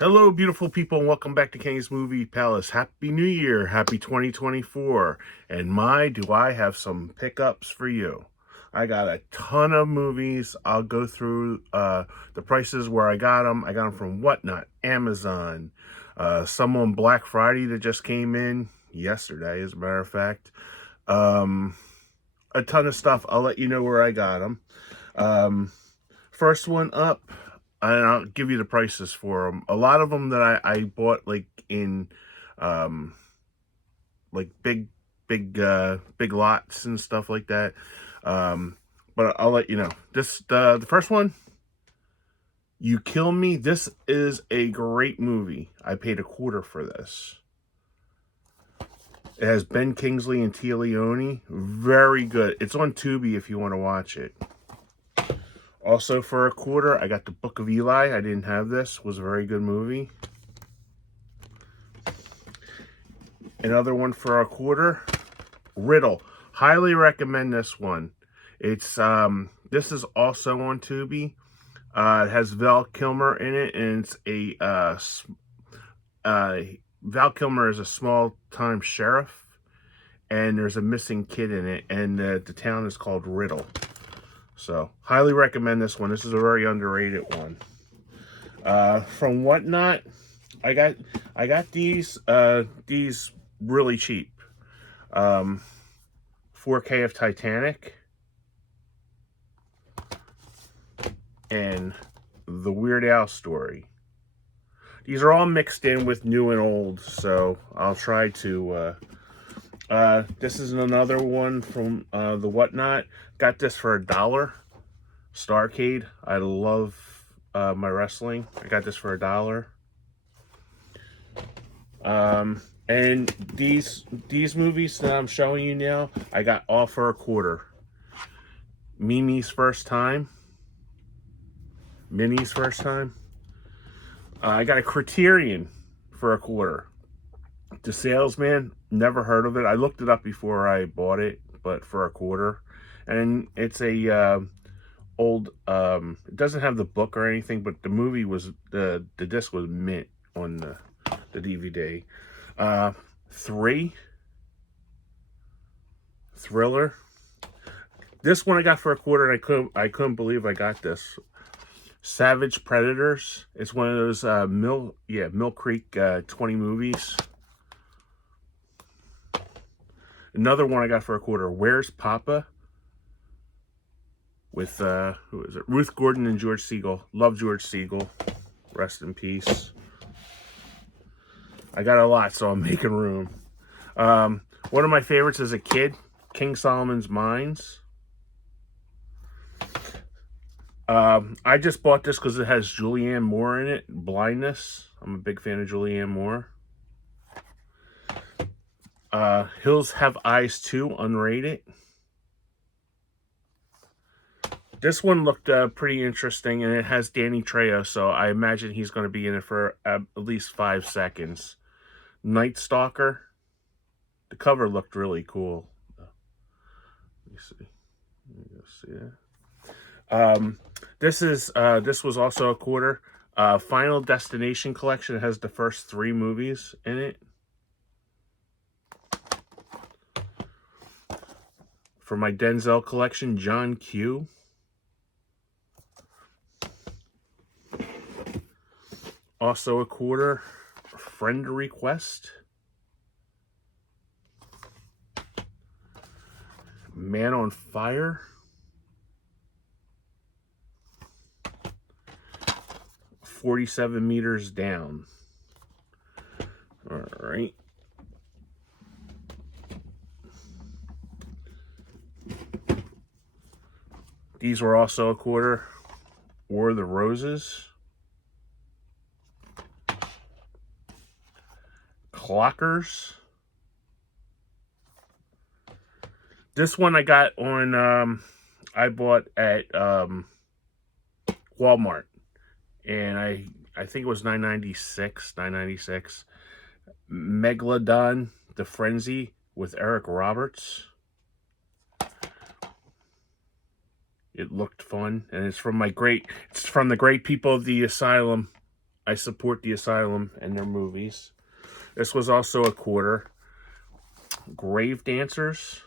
Hello, beautiful people, and welcome back to Kenny's Movie Palace. Happy New Year. Happy 2024. And my, do I have some pickups for you. I got a ton of movies. I'll go through the prices where I got them. I got them from Whatnot, Amazon, some on Black Friday that just came in yesterday, as a matter of fact. A ton of stuff. I'll let you know where I got them. First one up, and I'll give you the prices for them. A lot of them that I bought like in like big lots and stuff like that. But I'll let you know. This the first one, You Kill Me. This is a great movie. I paid $0.25 for this. It has Ben Kingsley and Tia Leone. Very good. It's on Tubi if you want to watch it. Also for $0.25, I got The Book of Eli. I didn't have this. It was a very good movie. Another one for $0.25, Riddle. Highly recommend this one. It's this is also on Tubi. It has Val Kilmer in it, and it's Val Kilmer is a small-time sheriff, and there's a missing kid in it, and the town is called Riddle. So, highly recommend this one. This is a very underrated one. From Whatnot, I got these really cheap. 4K of Titanic and The Weird Al Story. These are all mixed in with new and old, so I'll try to this is another one from the Whatnot. Got this for $1. Starcade. I love my wrestling. I got this for $1. And these movies that I'm showing you now, I got all for $0.25. Mimi's First Time. Minnie's First Time. I got a Criterion for $0.25. The Salesman, never heard of it. I looked it up before I bought it, but for $0.25. And it's a old, it doesn't have the book or anything, but the movie was, the disc was mint on the DVD. 3, Thriller. This one I got for $0.25, and I couldn't believe I got this. Savage Predators. It's one of those Mill Creek 20 movies. Another one I got for $0.25. Where's Papa? With who is it? Ruth Gordon and George Segal. Love George Segal. Rest in peace. I got a lot, so I'm making room. One of my favorites as a kid, King Solomon's Mines. I just bought this because it has Julianne Moore in it. Blindness. I'm a big fan of Julianne Moore. Hills Have Eyes 2, unrated. This one looked pretty interesting, and it has Danny Trejo, so I imagine he's going to be in it for at least 5 seconds. Night Stalker. The cover looked really cool. Let me see. Let me see that. This was also $0.25. Final Destination Collection. It has the first 3 movies in it. For my Denzel collection, John Q. Also $0.25. Friend Request. Man on Fire. 47 Meters Down. All right. These were also $0.25. War of the Roses. Clockers. This one I got on, I bought at Walmart. And I think it was $9.96. Megalodon, The Frenzy with Eric Roberts. It looked fun, and it's from the great people of the Asylum I support the Asylum and their movies. This was also a quarter. Grave Dancers.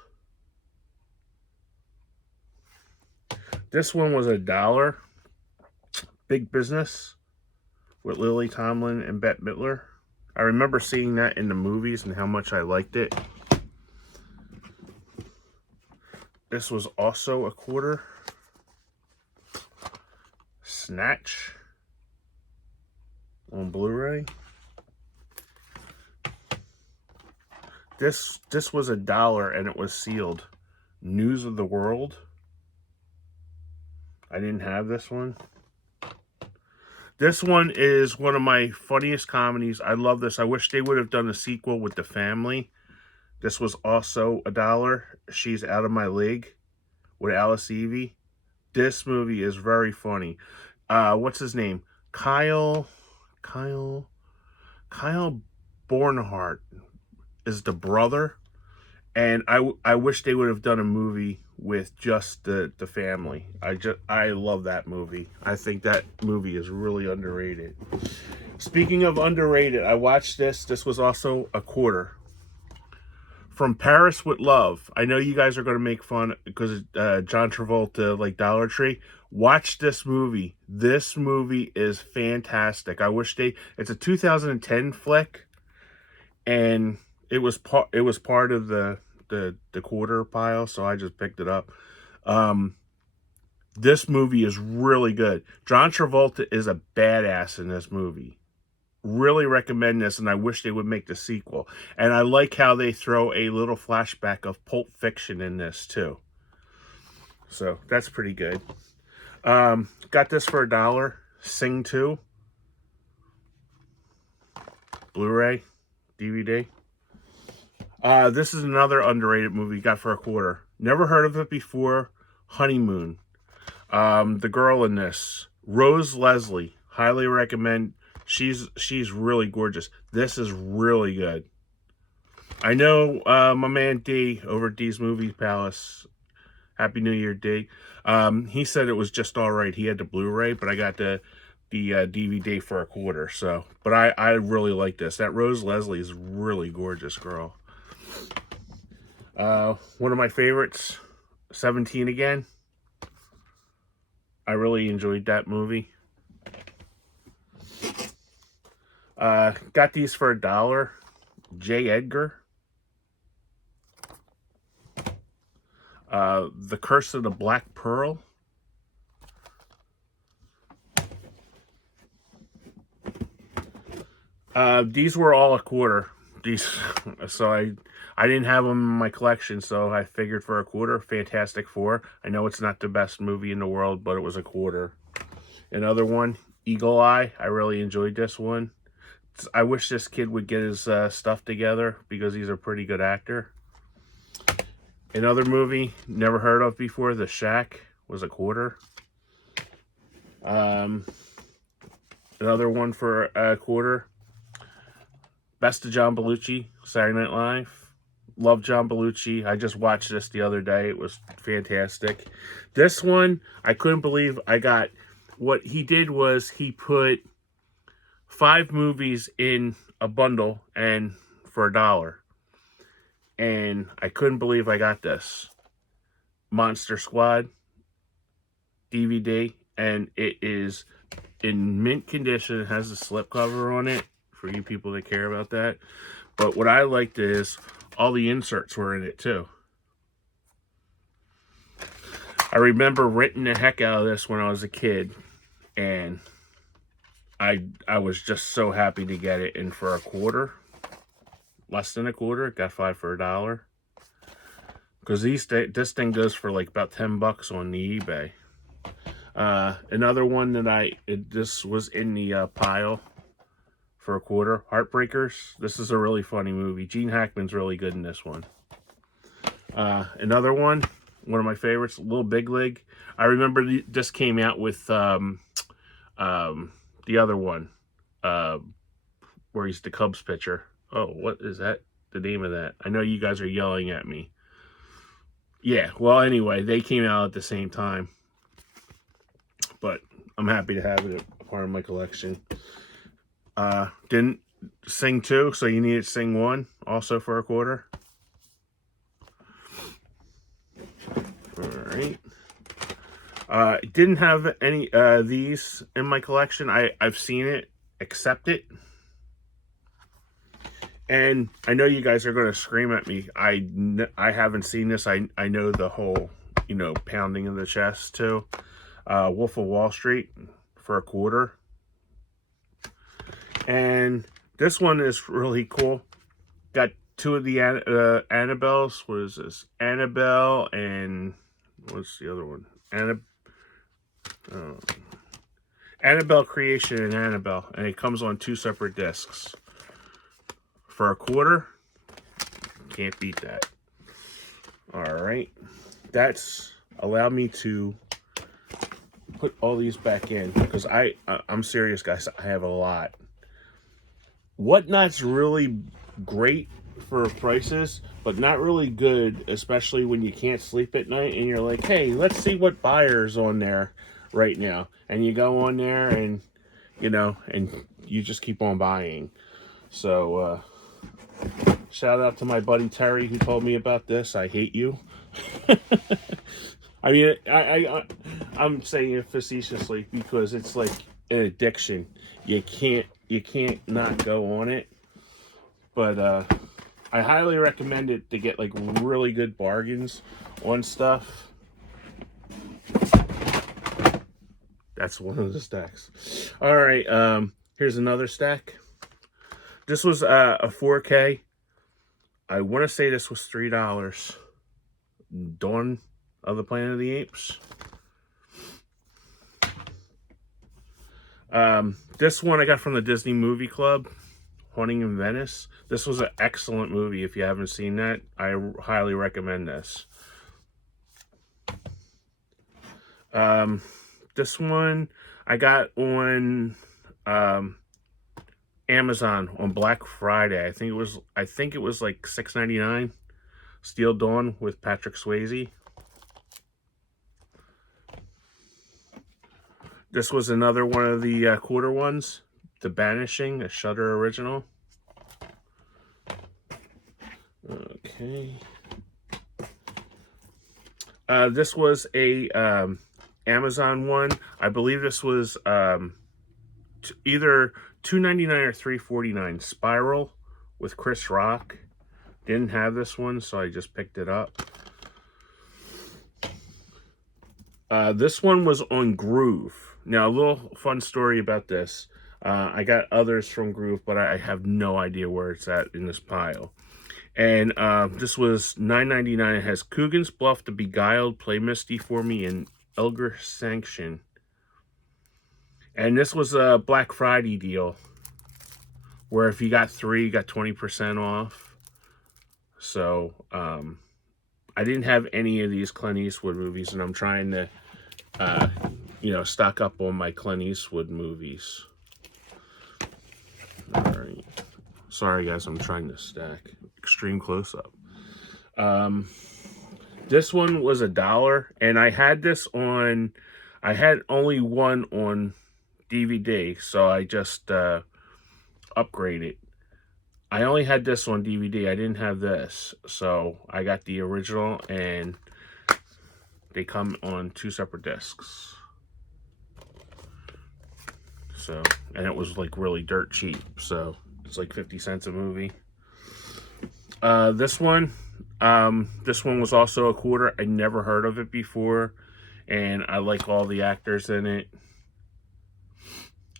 This one was $1. Big Business with Lily Tomlin and Bette Midler. I remember seeing that in the movies and how much I liked it. This was also a quarter. Snatch on Blu-ray. This was $1 and it was sealed. News of the World. I didn't have this one. This one is one of my funniest comedies. I love this. I wish they would have done a sequel with The Family. This was also $1. She's Out of My League with Alice Evie. This movie is very funny. What's his name? Kyle Bornhart is the brother. And I wish they would have done a movie with just the family. I love that movie. I think that movie is really underrated. Speaking of underrated, I watched this. This was also a quarter. From Paris with Love. I know you guys are going to make fun because John Travolta, like Dollar Tree. Watch this movie. This movie is fantastic. I wish it's a 2010 flick, and it was part of the quarter pile, so I just picked it up. This movie is really good. John Travolta is a badass in this movie. Really recommend this, and I wish they would make the sequel. And I like how they throw a little flashback of Pulp Fiction in this too. So that's pretty good. Got this for $1. Sing 2. Blu-ray, DVD. This is another underrated movie. Got for a quarter. Never heard of it before. Honeymoon. The girl in this, Rose Leslie. Highly recommend. She's really gorgeous. This is really good. I know my man D over at D's Movie Palace. Happy New Year, D. He said it was just all right. He had the Blu-ray, but I got the DVD for a quarter. So, but I really like this. That Rose Leslie is really gorgeous girl. One of my favorites, 17 Again. I really enjoyed that movie. Got these for $1. J. Edgar. The Curse of the Black Pearl. These were all a quarter. So I didn't have them in my collection, so I figured for a quarter. Fantastic Four. I know it's not the best movie in the world, but it was a quarter. Another one, Eagle Eye. I really enjoyed this one. I wish this kid would get his stuff together because he's a pretty good actor. Another movie, never heard of before, The Shack, was a quarter. Another one for a quarter. Best of John Belushi, Saturday Night Live. Love John Belushi. I just watched this the other day. It was fantastic. This one, I couldn't believe I got. What he did was he put 5 movies in a bundle and for $1. And I couldn't believe I got this. Monster Squad DVD, and it is in mint condition. It has a slipcover on it for you people that care about that. But what I liked is all the inserts were in it too. I remember renting the heck out of this when I was a kid, and I was just so happy to get it. And for a quarter, less than a quarter, got 5 for $1. Because this thing goes for like about $10 on the eBay. Another one that this was in the pile for a quarter. Heartbreakers. This is a really funny movie. Gene Hackman's really good in this one. Another one of my favorites, Little Big League. I remember this came out with the other one, where he's the Cubs pitcher. Oh, what is that? The name of that? I know you guys are yelling at me. Yeah, well, anyway, they came out at the same time. But I'm happy to have it a part of my collection. Didn't Sing 2, so you needed Sing 1 also for a quarter. Alright. Didn't have any these in my collection. I've seen it, accept it. And I know you guys are going to scream at me. I haven't seen this. I know the whole, pounding of the chest too. Wolf of Wall Street for a quarter. And this one is really cool. Got two of the Annabelles. What is this? Annabelle and what's the other one? Annabelle Creation and Annabelle. And it comes on 2 separate discs. For a quarter, can't beat that. Alright. That's allowed me to put all these back in. Because I'm serious, guys. I have a lot. Whatnot's really great for prices, but not really good, especially when you can't sleep at night and you're like, hey, let's see what buyer's on there right now. And you go on there and, and you just keep on buying. So, shout out to my buddy Terry who told me about this. I hate you. I mean, I'm saying it facetiously because it's like an addiction. You can't not go on it. But I highly recommend it to get like really good bargains on stuff. That's one of the stacks. All right, here's another stack. This was a 4K. I want to say this was $3. Dawn of the Planet of the Apes. This one I got from the Disney Movie Club, Haunting in Venice. This was an excellent movie. If you haven't seen that, I highly recommend this. This one I got on Amazon on Black Friday. I think it was like $6.99. Steel Dawn with Patrick Swayze. This was another one of the quarter ones. The Banishing, a Shudder original. Okay. This was a Amazon one. I believe this was either $2.99 or $3.49. Spiral with Chris Rock. Didn't have this one, so I just picked it up. This one was on Groove. Now, a little fun story about this. I got others from Groove, but I have no idea where it's at in this pile. And this was $9.99. It has Coogan's Bluff, The Beguiled, Play Misty for Me, and Elgar Sanction. And this was a Black Friday deal, where if you got 3, you got 20% off. So, I didn't have any of these Clint Eastwood movies, and I'm trying to, stock up on my Clint Eastwood movies. All right. Sorry, guys, I'm trying to stack. Extreme close-up. This one was $1, and I had this on... I had only one on DVD, so I just upgraded. I only had this on DVD. I didn't have this, so I got the original, and they come on 2 separate discs. So, and it was like really dirt cheap, so it's like 50 cents a movie. This one was also a quarter. I never heard of it before, and I like all the actors in it.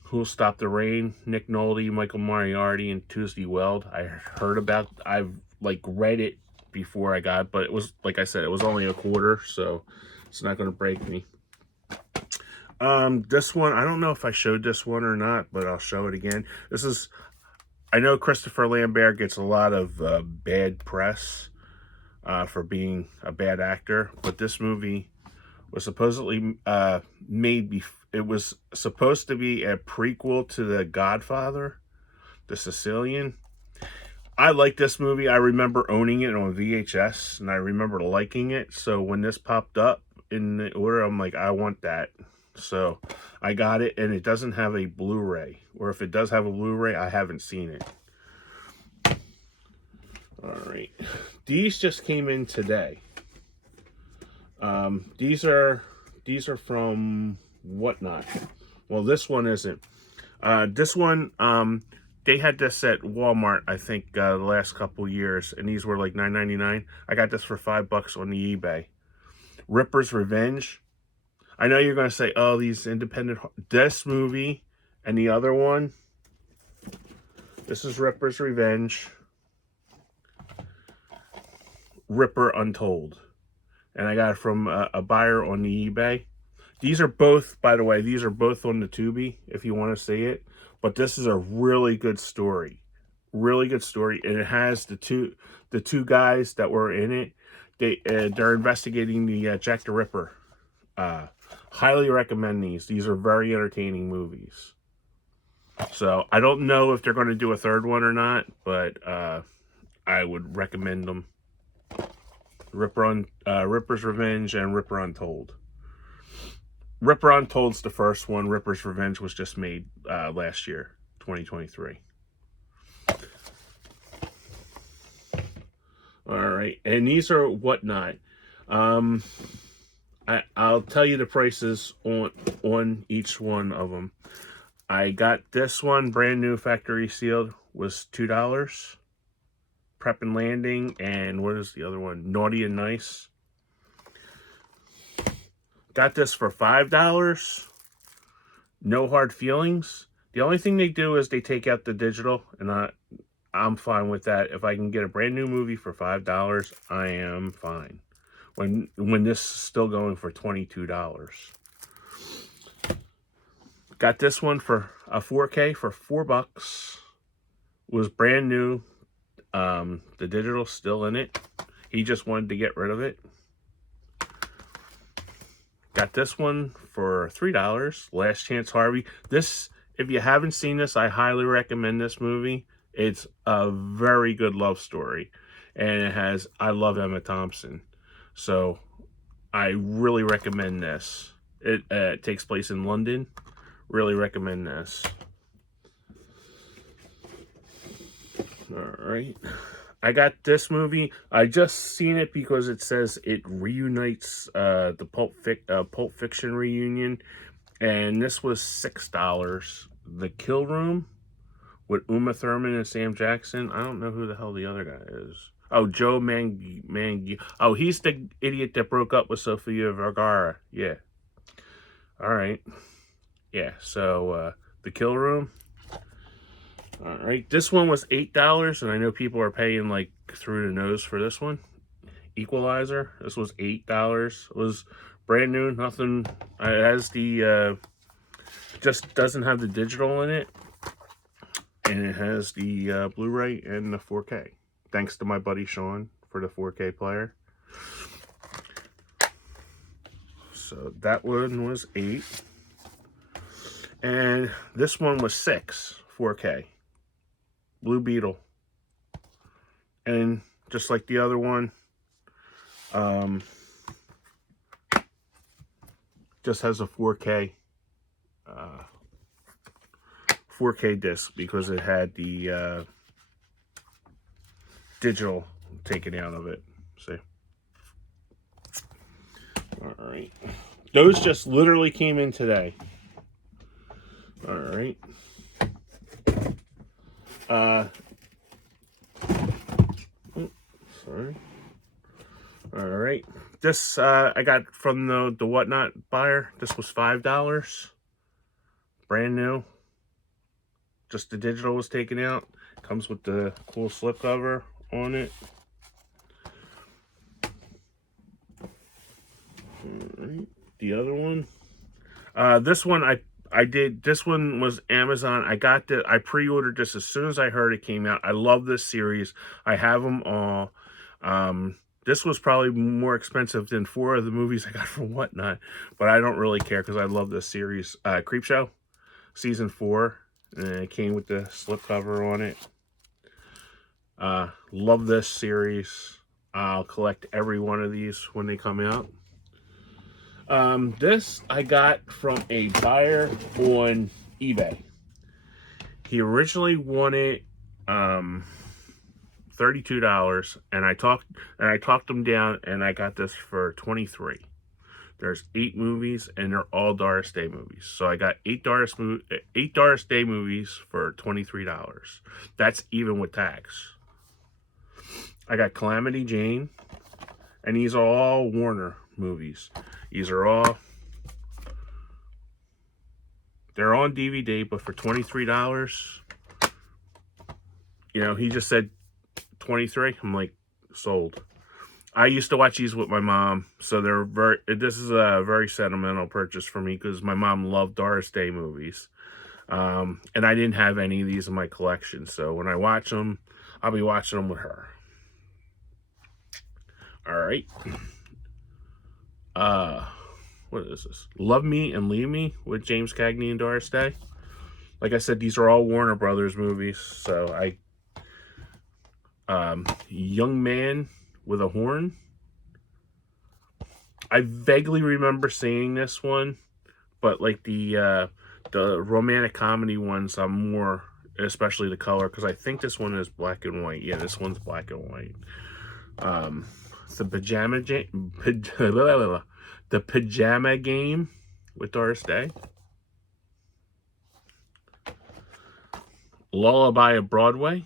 Who'll Stop the Rain? Nick Nolte, Michael Moriarty, and Tuesday Weld. I've read it before I got it, but it was, like I said, it was only a quarter, so it's not going to break me. This one, I don't know if I showed this one or not, but I'll show it again. I know Christopher Lambert gets a lot of bad press for being a bad actor, but this movie was supposedly it was supposed to be a prequel to The Godfather, The Sicilian. I like this movie. I remember owning it on VHS, and I remember liking it. So when this popped up in the order, I'm like, I want that. So I got it, and it doesn't have a Blu-ray. Or if it does have a Blu-ray, I haven't seen it. Alright. These just came in today. These are from Whatnot. Well, this one isn't. This one, they had this at Walmart, I think, the last couple years, and these were like $9.99. I got this for $5 on the eBay. Ripper's Revenge. I know you're going to say, oh, these independent... This movie and the other one. This is Ripper's Revenge. Ripper Untold. And I got it from a buyer on the eBay. These are both, by the way, these are both on the Tubi, if you want to see it. But this is a really good story. Really good story. And it has the two guys that were in it. They're investigating the Jack the Ripper. Highly recommend these. These are very entertaining movies. So I don't know if they're going to do a third one or not, but I would recommend them. Ripper's Revenge and Ripper Untold. Ripper Untold's the first one. Ripper's Revenge was just made last year, 2023. All right, and these are Whatnot. I'll tell you the prices on each one of them. I got this one brand new, factory sealed, was $2. Prep and Landing, and what is the other one? Naughty and Nice. Got this for $5. No Hard Feelings. The only thing they do is they take out the digital, and I'm fine with that. If I can get a brand new movie for $5, I am fine. When this is still going for $22. Got this one for a 4K for $4. Was brand new. The digital's still in it. He just wanted to get rid of it. Got this one for $3. Last Chance Harvey. This, if you haven't seen this, I highly recommend this movie. It's a very good love story. And I love Emma Thompson. So I really recommend this. It takes place in London. Really recommend this. Alright. I got this movie. I just seen it because it says it reunites the Pulp Fiction reunion. And this was $6. The Kill Room with Uma Thurman and Sam Jackson. I don't know who the hell the other guy is. Oh, Joe Manganiello. Oh, he's the idiot that broke up with Sofia Vergara. Yeah. Alright. Yeah, so The Kill Room. Alright, this one was $8, and I know people are paying like through the nose for this one. Equalizer. This was $8. It was brand new, nothing. It has the just doesn't have the digital in it, and it has the Blu-ray and the 4K. Thanks to my buddy Sean for the 4K player. So that one was $8, and this one was $6, 4K. Blue Beetle. And just like the other one, just has a 4K disc because it had the digital taken out of it. See? Alright. Those just literally came in today. Alright. Sorry. Alright. This I got from the Whatnot buyer. This was $5. Brand new. Just the digital was taken out. Comes with the cool slipcover on it. Alright. The other one. This one I did. This one was Amazon. I pre-ordered this as soon as I heard it came out. I love this series. I have them all. This was probably more expensive than 4 of the movies I got from Whatnot, but I don't really care because I love this series. Creepshow, season 4, and it came with the slipcover on it. Love this series. I'll collect every one of these when they come out. This I got from a buyer on eBay. He originally wanted $32, and I talked him down, and I got this for 23. There's 8 movies, and they're all Doris Day movies. So I got 8 Doris Day movies for $23. That's even with tax. I got Calamity Jane, and these are all Warner movies. These are all, they're on DVD, but for $23, he just said 23. I'm like, sold. I used to watch these with my mom, so this is a very sentimental purchase for me because my mom loved Doris Day movies. And I didn't have any of these in my collection, so when I watch them, I'll be watching them with her. All right. What is this? Love Me and Leave Me with James Cagney and Doris Day. Like I said, these are all Warner Brothers movies, so Young Man with a Horn. I vaguely remember seeing this one, but like the romantic comedy ones, I'm more, especially the color, because I think this one is black and white. Yeah, this one's black and white. The Pajama Game with Doris Day. Lullaby of Broadway.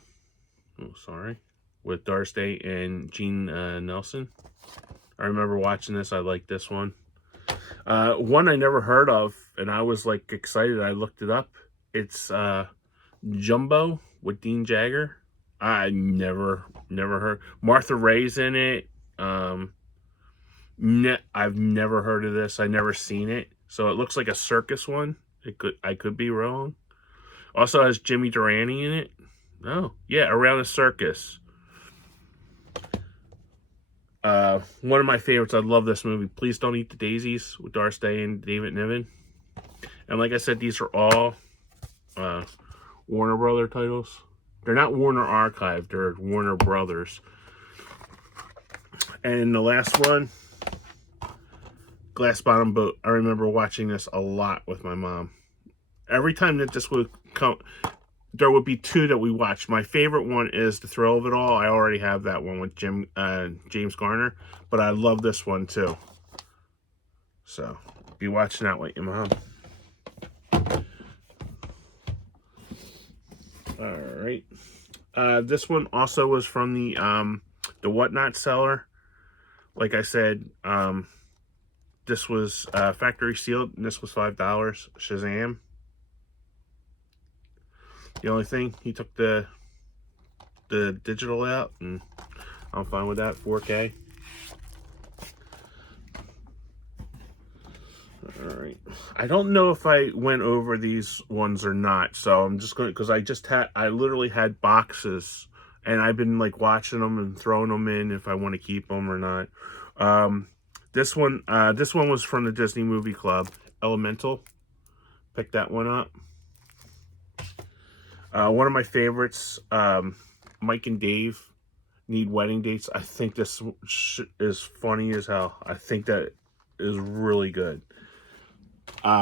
Oh, sorry. With Doris Day and Gene Nelson. I remember watching this. I like this one. One I never heard of, and I was like excited. I looked it up. It's Jumbo with Dean Jagger. I never heard. Martha Ray's in it. I've never heard of this. I never seen it. So it looks like a circus one. I could be wrong. Also has Jimmy Durante in it. Oh, yeah, Around the Circus. One of my favorites. I love this movie. Please Don't Eat the Daisies with Doris Day and David Niven. And like I said, these are all Warner Brother titles. They're not Warner Archive. They're Warner Brothers. And the last one, Glass Bottom Boat. I remember watching this a lot with my mom. Every time that this would come, there would be 2 that we watched. My favorite one is The Thrill of It All. I already have that one with James Garner, but I love this one too. So, be watching that with your mom. All right. This one also was from the Whatnot seller. Like I said, this was factory sealed, and this was $5. Shazam. The only thing, he took the digital out, and I'm fine with that. 4K. All right. I don't know if I went over these ones or not, so I'm just going to, because I literally had boxes, and I've been like watching them and throwing them in if I want to keep them or not. This one was from the Disney Movie Club, Elemental. Picked that one up. One of my favorites, Mike and Dave Need Wedding Dates. I think this is funny as hell. I think that is really good.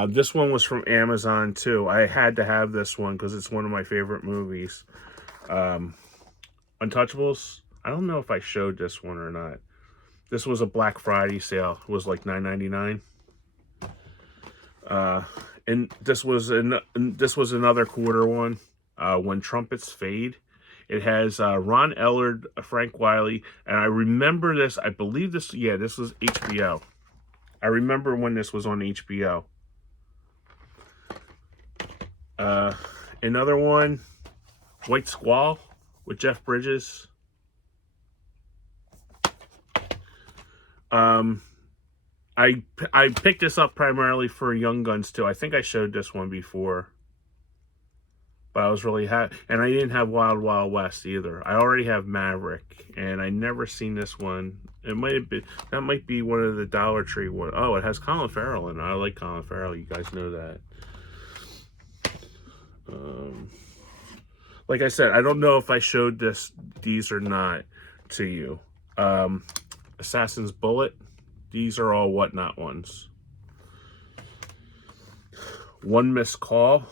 This one was from Amazon too. I had to have this one because it's one of my favorite movies. Untouchables. I don't know if I showed this one or not. This was a Black Friday sale. It was like $9.99. And this was another quarter one. When Trumpets Fade. It has Ron Ellard, Frank Wiley, and I remember this. I believe this. Yeah, this was HBO. I remember when this was on HBO. Another one, White Squall with Jeff Bridges. I picked this up primarily for Young Guns too. I think I showed this one before. But I was really happy. And I didn't have Wild Wild West either. I already have Maverick. And I never seen this one. It might have been, that might be one of the Dollar Tree one. Oh, it has Colin Farrell in it. I like Colin Farrell. You guys know that. Like I said, I don't know if I showed these or not to you. Assassin's Bullet. These are all Whatnot ones. One Missed Call,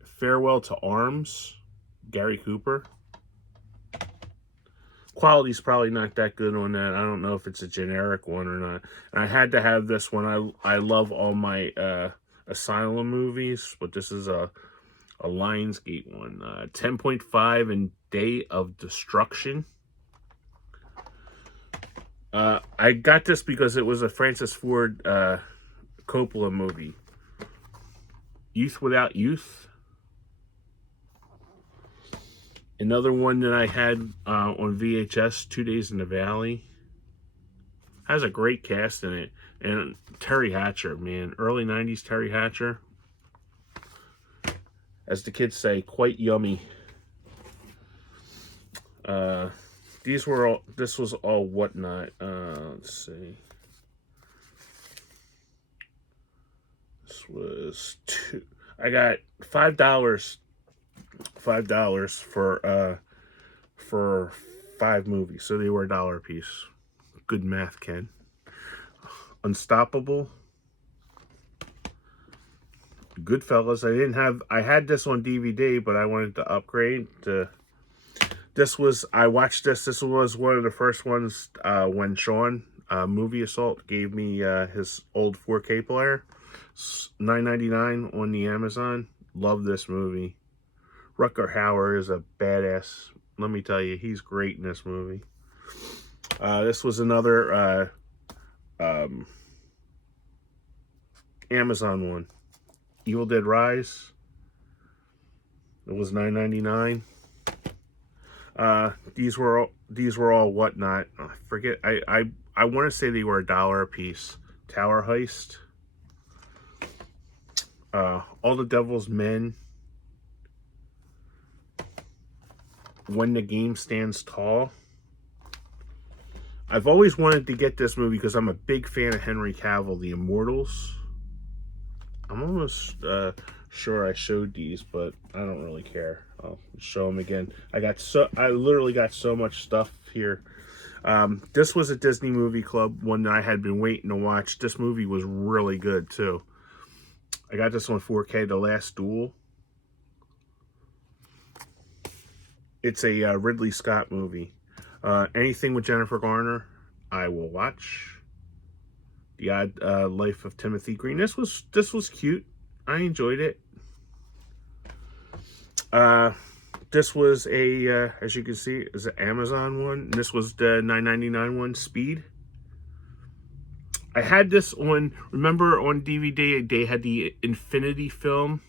Farewell to Arms, Gary Cooper. Quality's probably not that good on that. I don't know if it's a generic one or not. And I had to have this one. I love all my Asylum movies, but this is a Lionsgate one. 10.5 and Day of Destruction. I got this because it was a Francis Ford Coppola movie. Youth Without Youth. Another one that I had on VHS, 2 Days in the Valley. Has a great cast in it. And Terry Hatcher, man. Early 90s Terry Hatcher. As the kids say, quite yummy. This was all Whatnot. Let's see. This was I got $5 for 5 movies, so they were $1 a piece. Good math, Ken. Unstoppable, Goodfellas. I had this on DVD, but I wanted to upgrade to. I watched this. This was one of the first ones when Sean, Movie Assault, gave me his old 4K player. $9.99 on the Amazon. Love this movie. Rutger Hauer is a badass. Let me tell you, he's great in this movie. This was another Amazon one. Evil Dead Rise. It was $9.99. These were all Whatnot. I forget. I want to say they were $1 a piece. Tower Heist. All the Devil's Men. When the Game Stands Tall. I've always wanted to get this movie because I'm a big fan of Henry Cavill, The Immortals. I'm almost sure I showed these, but I don't really care. I'll show them again. I literally got so much stuff here. This was a Disney Movie Club one that I had been waiting to watch. This movie was really good too. I got this on 4K, The Last Duel. It's a Ridley Scott movie. Anything with Jennifer Garner, I will watch. The Odd Life of Timothy Green. This was cute. I enjoyed it. This was as you can see, is an Amazon one. This was the $9.99 one, Speed. I had this on. Remember on DVD they had the Infinity film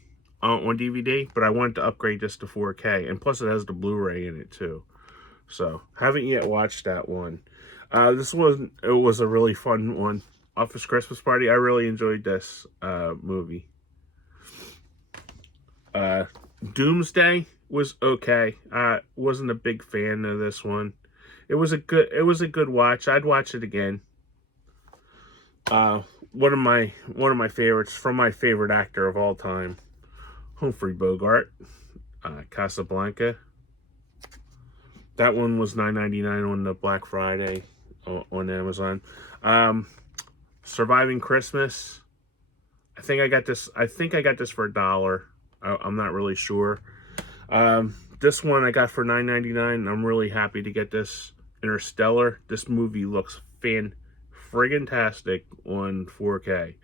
on DVD, but I wanted to upgrade this to 4K, and plus it has the Blu-ray in it too. So haven't yet watched that one. It was a really fun one. Office Christmas Party. I really enjoyed this movie. Doomsday was okay. I wasn't a big fan of this one. It was a good watch. I'd watch it again. One of my favorites from my favorite actor of all time, Humphrey Bogart, Casablanca. That one was $9.99 on the Black Friday on Amazon. Surviving Christmas. I think I got this for $1. I'm not really sure. This one I got for $9.99. I'm really happy to get this. Interstellar. This movie looks friggin-tastic on 4K.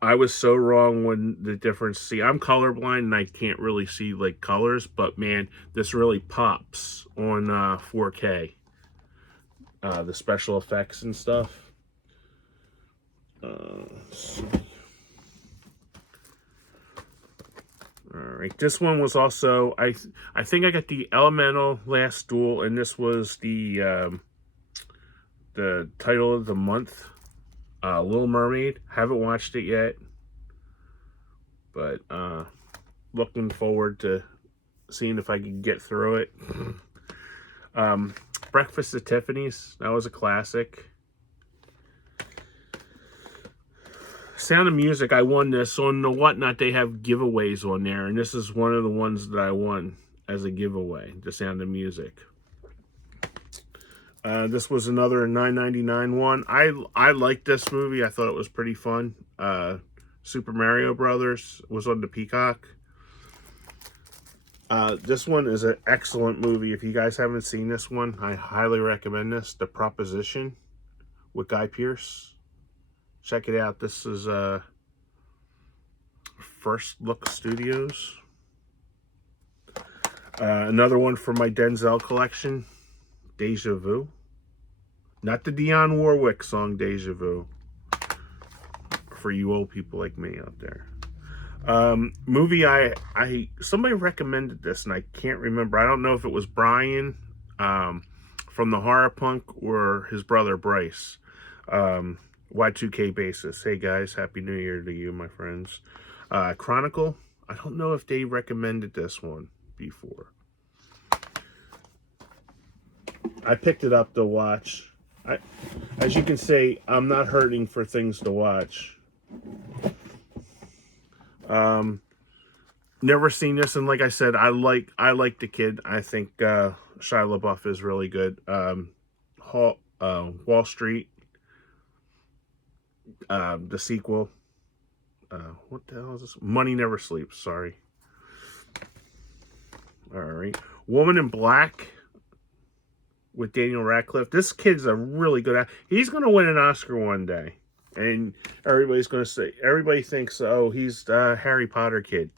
I was so wrong when the difference. See, I'm colorblind and I can't really see like colors, but man, this really pops on 4K. The special effects and stuff. Alright, this one was also, I think I got the Elemental Last Duel, and this was the title of the month, Little Mermaid. Haven't watched it yet, but looking forward to seeing if I can get through it. Breakfast at Tiffany's, that was a classic. Sound of Music, I won this. On the Whatnot, they have giveaways on there, and this is one of the ones that I won as a giveaway, The Sound of Music. This was another $9.99 one. I liked this movie. I thought it was pretty fun. Super Mario Brothers was on the Peacock. This one is an excellent movie. If you guys haven't seen this one, I highly recommend this. The Proposition with Guy Pearce. Check it out. This is First Look Studios. Another one from my Denzel collection, Deja Vu. Not the Dionne Warwick song Deja Vu, for you old people like me out there. Movie somebody recommended this and I can't remember. I don't know if it was Brian from the Horror Punk or his brother Bryce. Y2K basis. Hey guys, Happy New Year to you, my friends. Chronicle. I don't know if they recommended this one before. I picked it up to watch. As you can see, I'm not hurting for things to watch. Never seen this, and like I said, I like the kid. I think Shia LaBeouf is really good. Wall Street, the sequel. What the hell is this? Money Never Sleeps. Sorry. All right, Woman in Black with Daniel Radcliffe. This kid's a really good actor. He's gonna win an Oscar one day. And everybody's going to say, everybody thinks, oh, he's the Harry Potter kid.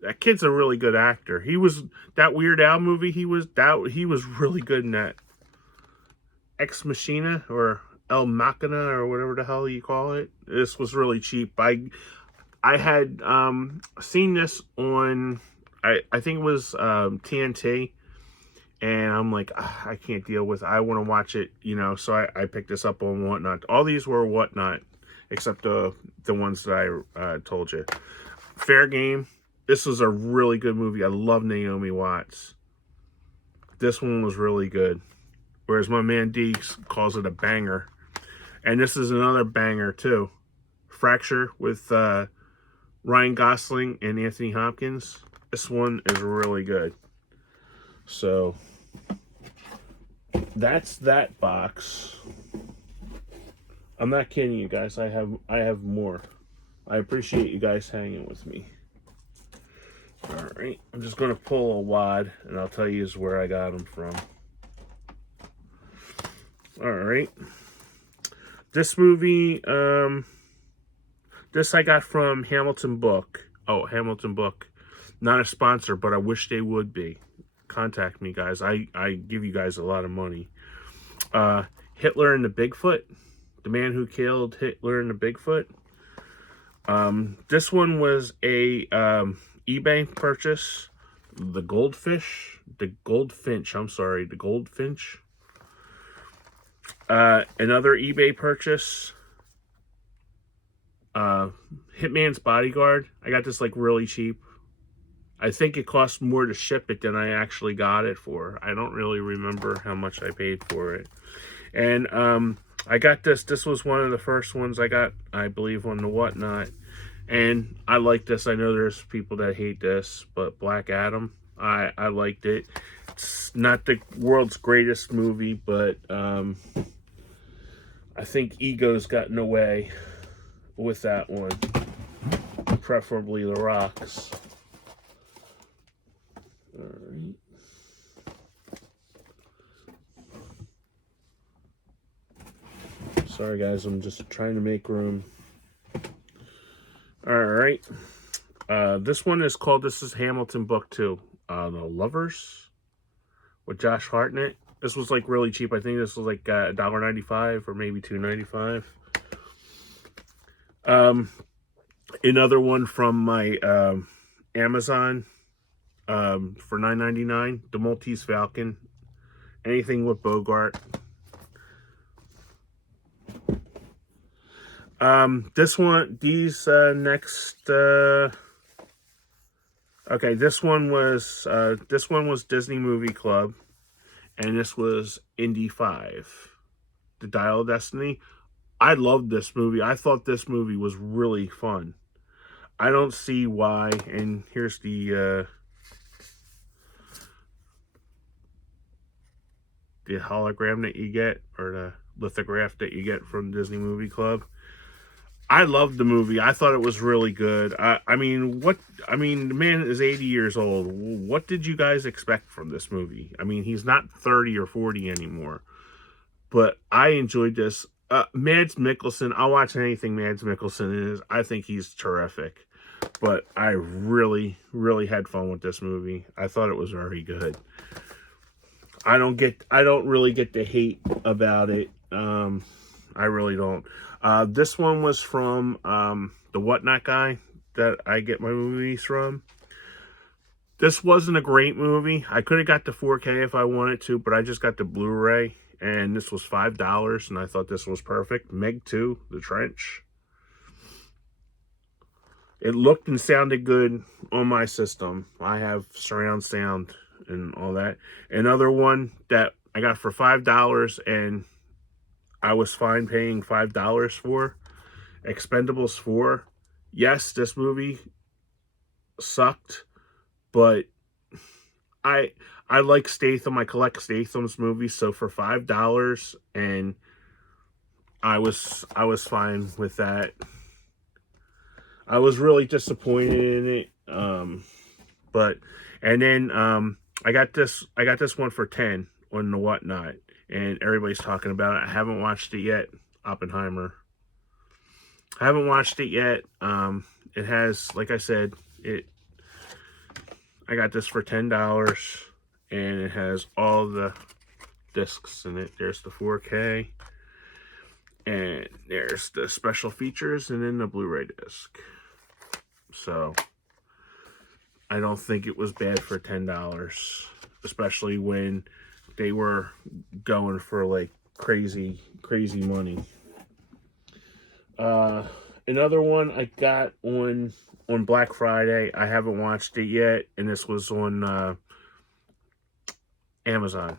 That kid's a really good actor. He was, that Weird Al movie, he was really good in that. Ex Machina or El Machina or whatever the hell you call it. This was really cheap. I had seen this on, I think it was TNT. And I'm like, I can't deal with it. I want to watch it, you know. So I picked this up on Whatnot. All these were Whatnot, except the ones that I told you. Fair Game. This was a really good movie. I love Naomi Watts. This one was really good. Whereas my man D calls it a banger. And this is another banger, too. Fracture with Ryan Gosling and Anthony Hopkins. This one is really good. So that's that box. I'm not kidding you guys. I have more. I appreciate you guys hanging with me. All right, I'm just gonna pull a wad, and I'll tell you where I got them from. All right, this movie, this I got from Hamilton Book. Oh, Hamilton Book, not a sponsor, but I wish they would be. Contact me, guys. I give you guys a lot of money. Hitler and the Bigfoot. The Man Who Killed Hitler and the Bigfoot. This one was a eBay purchase. The Goldfinch. Another eBay purchase. Hitman's Bodyguard. I got this like really cheap. I think it cost more to ship it than I actually got it for. I don't really remember how much I paid for it. And I got this. This was one of the first ones I got, I believe, on the Whatnot. And I like this. I know there's people that hate this, but Black Adam, I liked it. It's not the world's greatest movie, but I think ego's got in the way with that one. Preferably The Rock's. Alright. Sorry guys, I'm just trying to make room. Alright. This one is called, this is Hamilton Book 2. The Lovers with Josh Hartnett. This was like really cheap. I think this was like $1.95 or maybe $2.95. Another one from my Amazon. For $9.99, The Maltese Falcon. Anything with Bogart. This one, these next. Okay, this one was Disney Movie Club, and this was Indy 5, The Dial of Destiny. I loved this movie. I thought this movie was really fun. I don't see why. And here's the the hologram that you get, or the lithograph that you get from Disney Movie Club. I loved the movie. I thought it was really good. I mean, the man is 80 years old. What did you guys expect from this movie? I mean, he's not 30 or 40 anymore. But I enjoyed this. Mads Mikkelsen, I'll watch anything Mads Mikkelsen is. I think he's terrific. But I really, really had fun with this movie. I thought it was very good. I don't really get the hate about it. I really don't. This one was from the Whatnot guy that I get my movies from. This wasn't a great movie. I could have got the 4K if I wanted to, but I just got the Blu-ray, and this was $5, and I thought this was perfect. Meg 2, The Trench. It looked and sounded good on my system. I have surround sound and all that. Another one that I got for $5, and I was fine paying $5 for, Expendables 4. Yes, this movie sucked, but I like Statham. I collect Statham's movies, so for $5, and I was fine with that. I was really disappointed in it. And then I got this one for 10 on the Whatnot, and everybody's talking about it. I haven't watched it yet. Oppenheimer. I haven't watched it yet. It has, like I said, I got this for $10, and it has all the discs in it. There's the 4K, and there's the special features, and then the Blu-ray disc. So I don't think it was bad for $10, especially when they were going for like crazy money. Another one I got on Black Friday. I haven't watched it yet, and this was on Amazon.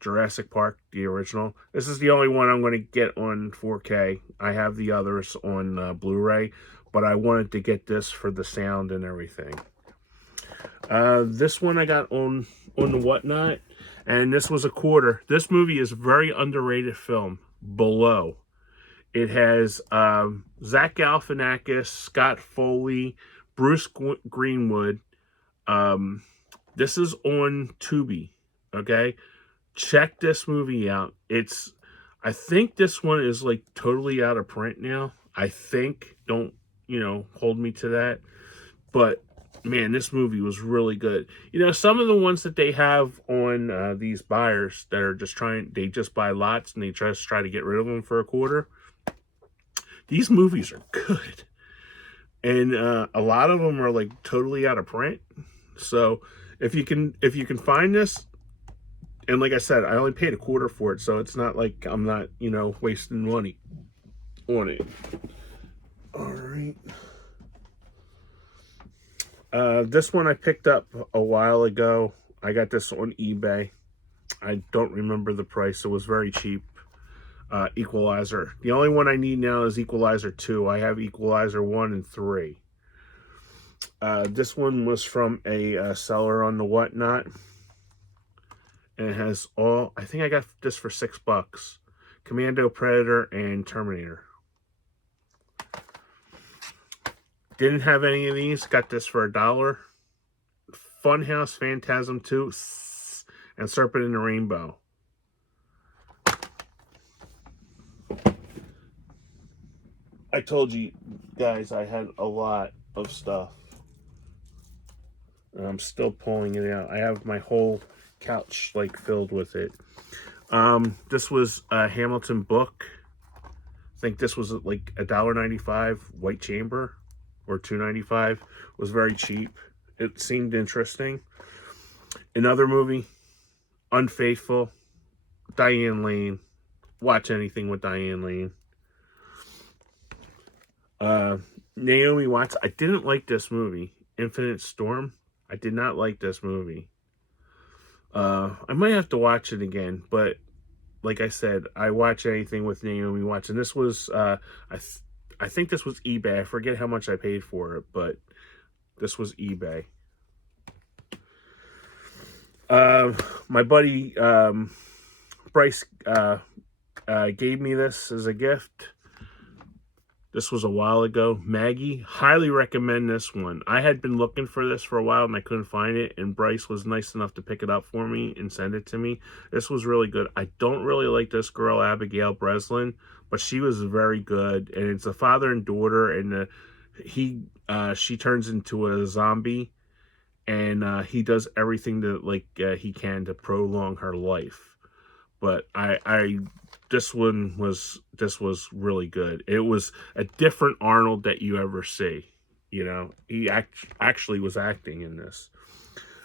Jurassic Park, the original. This is the only one I'm going to get on 4K. I have the others on Blu-ray, but I wanted to get this for the sound and everything. This one I got on the Whatnot, and this was $0.25. This movie is a very underrated film, Below. It has Zach Galifianakis, Scott Foley, Bruce Greenwood. This is on Tubi, okay? Check this movie out. I think this one is like totally out of print now. I think. Don't, hold me to that. But, man, this movie was really good. Some of the ones that they have on these buyers that are they just buy lots and they just try to get rid of them for $0.25. These movies are good. And a lot of them are like totally out of print. So if you can find this, and like I said, I only paid $0.25 for it, so it's not like I'm not, wasting money on it. All right. This one I picked up a while ago. I got this on eBay. I don't remember the price. It was very cheap. Equalizer. The only one I need now is Equalizer 2. I have Equalizer 1 and 3. This one was from a seller on the Whatnot. And it has I think I got this for $6. Commando, Predator, and Terminator. Didn't have any of these. Got this for $1. Funhouse, Phantasm 2, and Serpent in the Rainbow. I told you guys I had a lot of stuff. And I'm still pulling it out. I have my whole couch filled with it. This was a Hamilton book. I think this was like $1.95 White Chamber, or $2.95. Was very cheap. It seemed interesting. Another movie, Unfaithful, Diane Lane. Watch anything with Diane Lane. Naomi Watts. I didn't like this movie. Infinite Storm. I did not like this movie. I might have to watch it again, but like I said, I watch anything with Naomi Watts, and this was I think this was eBay. I forget how much I paid for it, but this was eBay. My buddy Bryce gave me this as a gift. This was a while ago. Maggie, highly recommend this one. I had been looking for this for a while and I couldn't find it, and Bryce was nice enough to pick it up for me and send it to me. This was really good. I don't really like this girl, Abigail Breslin, but she was very good. And it's a father and daughter, and she turns into a zombie, and he does everything that he can to prolong her life. But this was really good. It was a different Arnold that you ever see. You know, he actually was acting in this.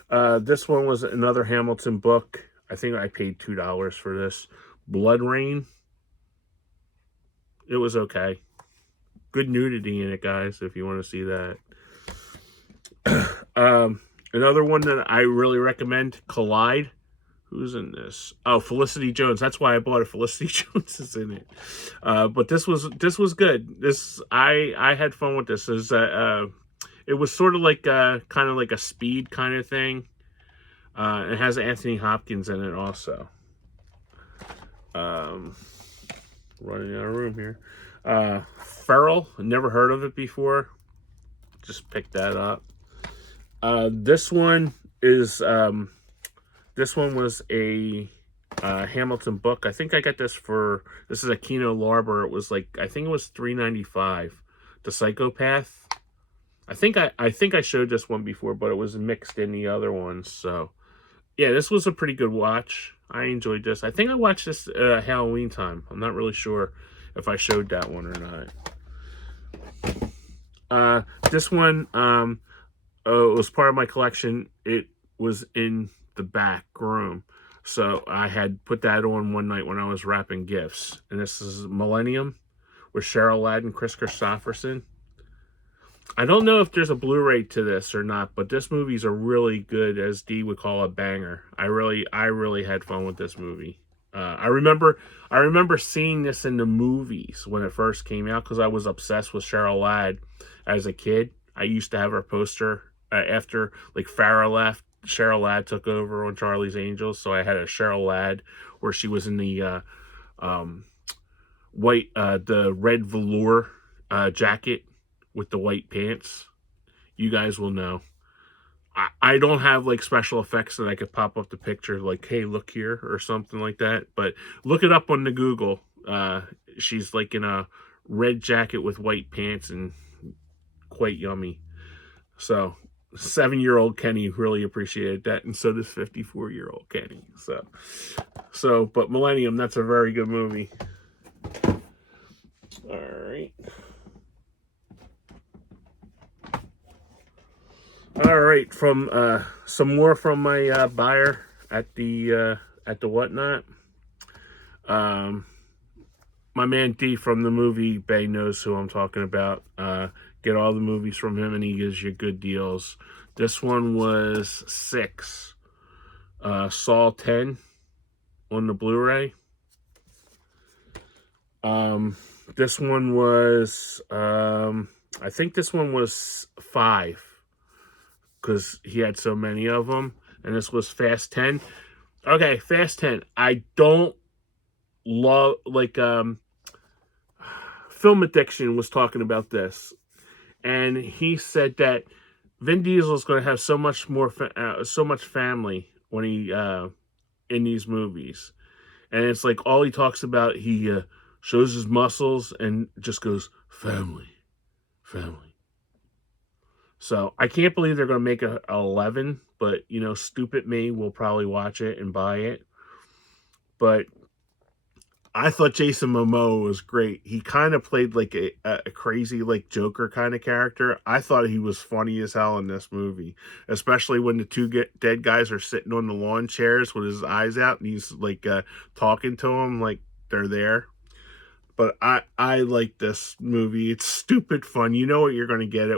This one was another Hamilton book. I think I paid $2 for this. Blood Rain. It was okay. Good nudity in it, guys, if you want to see that. Another one that I really recommend, Collide. Who's in this? Oh, Felicity Jones. That's why I bought it. Felicity Jones is in it. But this was good. I had fun with this. It was sort of like kind of like a Speed kind of thing. It has Anthony Hopkins in it also. Running out of room here. Feral. Never heard of it before. Just picked that up. This one was a Hamilton book. I think I got this this is a Kino Lorber. It was I think it was $3.95. The Psychopath. I think I showed this one before, but it was mixed in the other ones. So yeah, this was a pretty good watch. I enjoyed this. I think I watched this at Halloween time. I'm not really sure if I showed that one or not. This one it was part of my collection. It was in the back room, so I had put that on one night when I was wrapping gifts. And this is Millennium with Cheryl Ladd and Kris Kristofferson. I don't know if there's a Blu-ray to this or not, but this movie's a really good, as Dee would call, a banger. I really had fun with this movie. I remember seeing this in the movies when it first came out because I was obsessed with Cheryl Ladd as a kid. I used to have her poster after Farrah left. Cheryl Ladd took over on Charlie's Angels, so I had a Cheryl Ladd where she was in the the red velour jacket with the white pants. You guys will know. I don't have special effects that I could pop up the picture hey, look here or something like that, but look it up on the Google. She's in a red jacket with white pants and quite yummy. So 7-year-old Kenny really appreciated that, and so does 54-year-old Kenny. But Millennium, that's a very good movie. All right, from some more from my buyer at the Whatnot. My man D from the movie Bay knows who I'm talking about. Get all the movies from him, and he gives you good deals. This one was $6. Saw 10 on the Blu-ray. This one was, I think this one was $5 because he had so many of them. And this was Fast 10. Okay, Fast 10. I don't love, Film Addiction was talking about this. And he said that Vin Diesel is going to have so much family when he in these movies, and it's all he talks about. He shows his muscles and just goes family. So I can't believe they're going to make a 11, but stupid me will probably watch it and buy it. But I thought Jason Momoa was great. He kind of played a crazy Joker kind of character. I thought he was funny as hell in this movie, especially when the two dead guys are sitting on the lawn chairs with his eyes out and he's talking to them like they're there. But I like this movie. It's stupid fun. You know what you're going to get.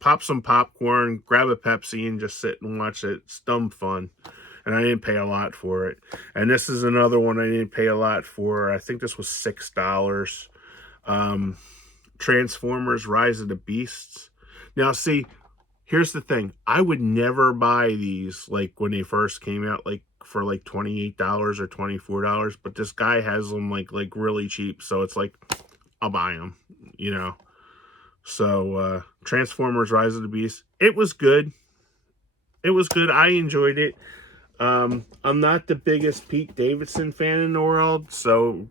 Pop some popcorn, grab a Pepsi, and just sit and watch it. It's dumb fun. And I didn't pay a lot for it. And this is another one I didn't pay a lot for. I think this was $6. Transformers Rise of the Beasts. Now, see, here's the thing. I would never buy these when they first came out. for like $28 or $24, but this guy has them like really cheap, so it's like I'll buy them, you know. So Transformers: Rise of the Beast, it was good. It was good. I enjoyed it. I'm not the biggest Pete Davidson fan in the world, so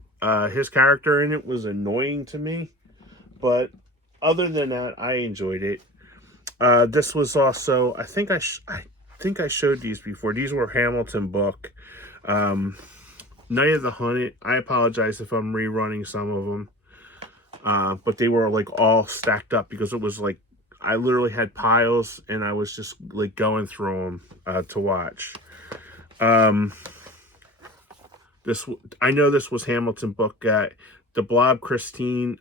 his character in it was annoying to me. But other than that, I enjoyed it. This was also, I think I showed these before. These were Hamilton book. Night of the Hunted. I apologize if I'm rerunning some of them. But they were like all stacked up because it was like I literally had piles and I was just like going through them to watch. I know this was Hamilton book. The Blob, Christine,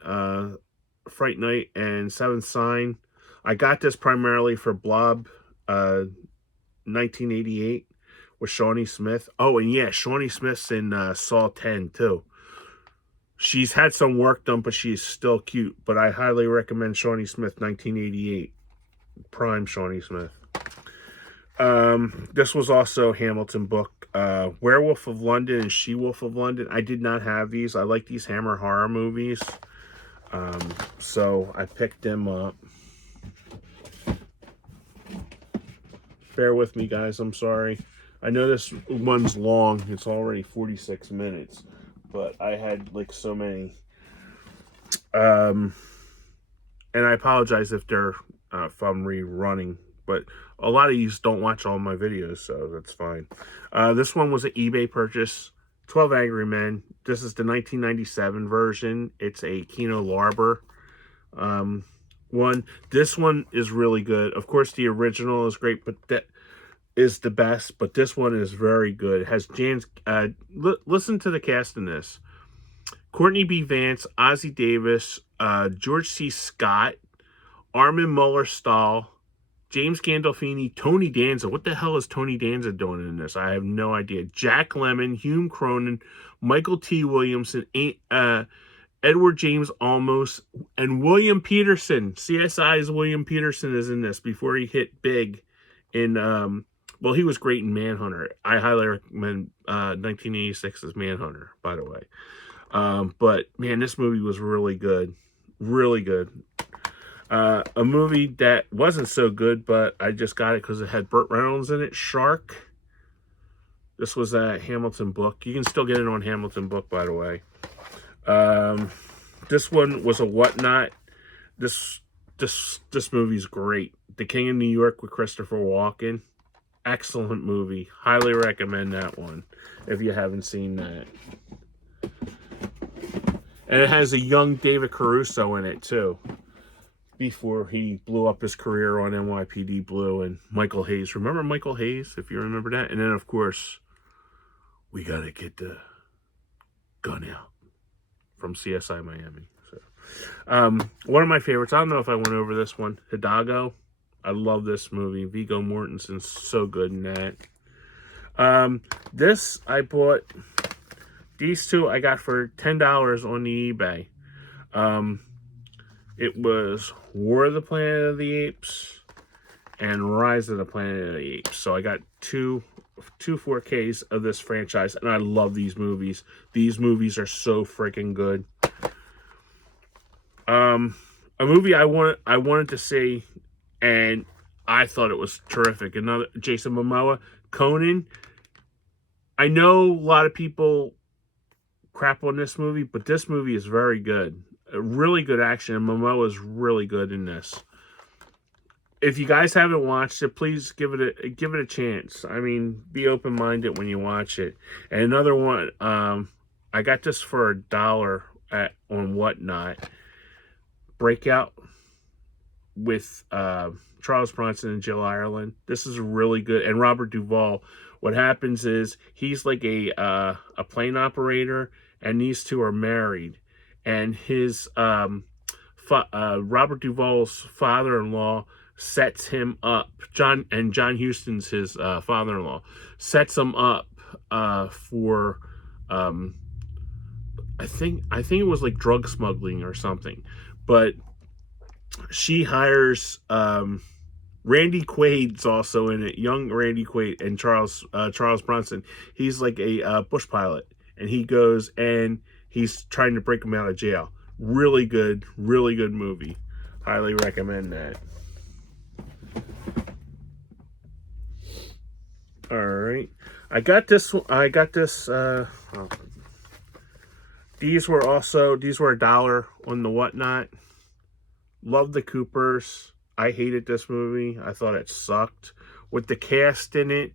Fright Night, and Seventh Sign. I got this primarily for Blob 1988 with Shawnee Smith. Oh, and yeah, Shawnee Smith's in Saw 10 too. She's had some work done, but she's still cute. But I highly recommend Shawnee Smith 1988. Prime Shawnee Smith. This was also Hamilton book. Werewolf of London and She-Wolf of London. I did not have these. I like these Hammer horror movies. So I picked them up. Bear with me, guys. I'm sorry. I know this one's long. It's already 46 minutes. But I had like so many. And I apologize if I'm rerunning. But a lot of you don't watch all my videos, so that's fine. This one was an eBay purchase. 12 Angry Men. This is the 1997 version. It's a Kino Lorber one. This one is really good. Of course, the original is great, but that is the best. But this one is very good. It has Jan's. Listen to the cast in this: Courtney B. Vance, Ozzie Davis, George C. Scott, Armin Mueller-Stahl, James Gandolfini, Tony Danza. What the hell is Tony Danza doing in this? I have no idea. Jack Lemmon, Hume Cronin, Michael T. Williamson, Edward James Olmos, and William Peterson. CSI's William Peterson is in this before he hit big in, well, he was great in Manhunter. I highly recommend 1986's Manhunter, by the way. But, man, this movie was really good. Really good. A movie that wasn't so good, but I just got it because it had Burt Reynolds in it. Shark. This was a Hamilton book. You can still get it on Hamilton book, by the way. This one was a Whatnot. This movie's great. The King of New York with Christopher Walken. Excellent movie. Highly recommend that one if you haven't seen that. And it has a young David Caruso in it too, before he blew up his career on NYPD Blue, and Michael Hayes. Remember Michael Hayes, if you remember that? And then, of course, we got to get the gun out from CSI Miami. So, one of my favorites, I don't know if I went over this one, Hidalgo. I love this movie. Viggo Mortensen's so good in that. This, I bought, these two I got for $10 on the eBay. It was War of the Planet of the Apes and Rise of the Planet of the Apes. So I got two 4Ks of this franchise, and I love these movies. These movies are so freaking good. A movie I wanted to see, and I thought it was terrific. Another Jason Momoa, Conan. I know a lot of people crap on this movie, but this movie is very good. Really good action, and Momoa is really good in this. If you guys haven't watched it, please give it a chance. I mean, be open-minded when you watch it. And another one, I got this for $1 on Whatnot. Breakout with Charles Bronson and Jill Ireland. This is really good, and Robert Duvall. What happens is he's like a plane operator, and these two are married. And his Robert Duvall's father-in-law sets him up. John Huston's his father-in-law sets him up for I think it was like drug smuggling or something. But she hires Randy Quaid's also in it. Young Randy Quaid and Charles Bronson. He's like a bush pilot, and he goes and he's trying to break him out of jail. Really good movie. Highly recommend that. All right, I got this. These were $1 on the Whatnot. Love the Coopers. I hated this movie. I thought it sucked. With the cast in it,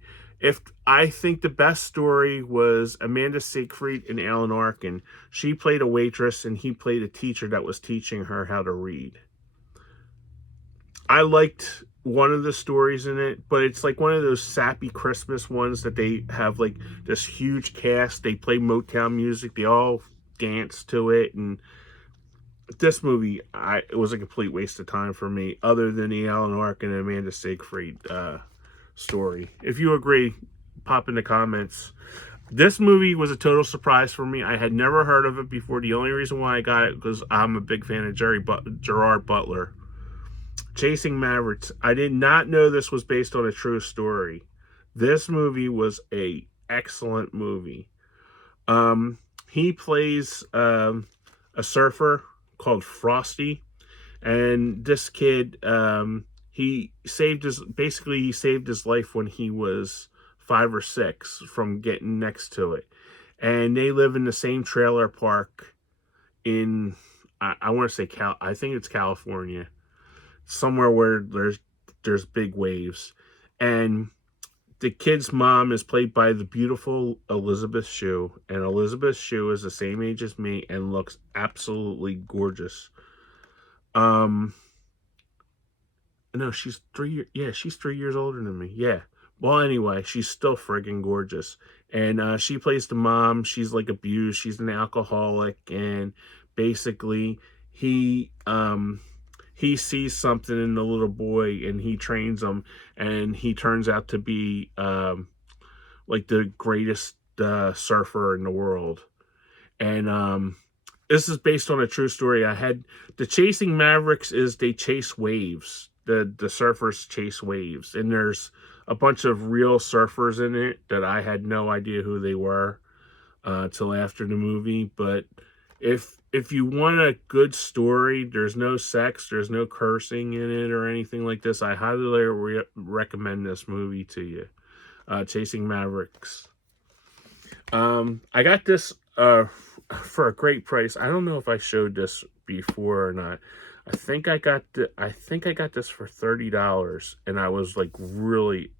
I think the best story was Amanda Seyfried and Alan Arkin. She played a waitress and he played a teacher that was teaching her how to read. I liked one of the stories in it, but it's like one of those sappy Christmas ones that they have like this huge cast. They play Motown music. They all dance to it, and this movie, it was a complete waste of time for me, other than the Alan Arkin and Amanda Seyfried story. If you agree, pop in the comments. This movie was a total surprise for me. I had never heard of it before. The only reason why I got it was I'm a big fan of Gerard Butler. Chasing Mavericks. I did not know this was based on a true story. This movie was a excellent movie. He plays a surfer called Frosty, and this kid, he saved his life when he was 5 or 6 from getting next to it. And they live in the same trailer park in, I want to say I think it's California, somewhere where there's big waves. And the kid's mom is played by the beautiful Elizabeth Shue, and Elizabeth Shue is the same age as me and looks absolutely gorgeous. No, she's 3 years. She's 3 years older than me. Yeah. Well, anyway, she's still friggin' gorgeous, and she plays the mom. She's like abused. She's an alcoholic, and basically he sees something in the little boy and he trains him, and he turns out to be like the greatest surfer in the world. And this is based on a true story. The Chasing Mavericks is they chase waves. The surfers chase waves, and there's a bunch of real surfers in it that I had no idea who they were till after the movie. But if you want a good story, there's no sex, there's no cursing in it or anything like this, I highly recommend this movie to you. Chasing Mavericks. I got this for a great price. I don't know if I showed this before or not. I think I got this for $30, and I was like really,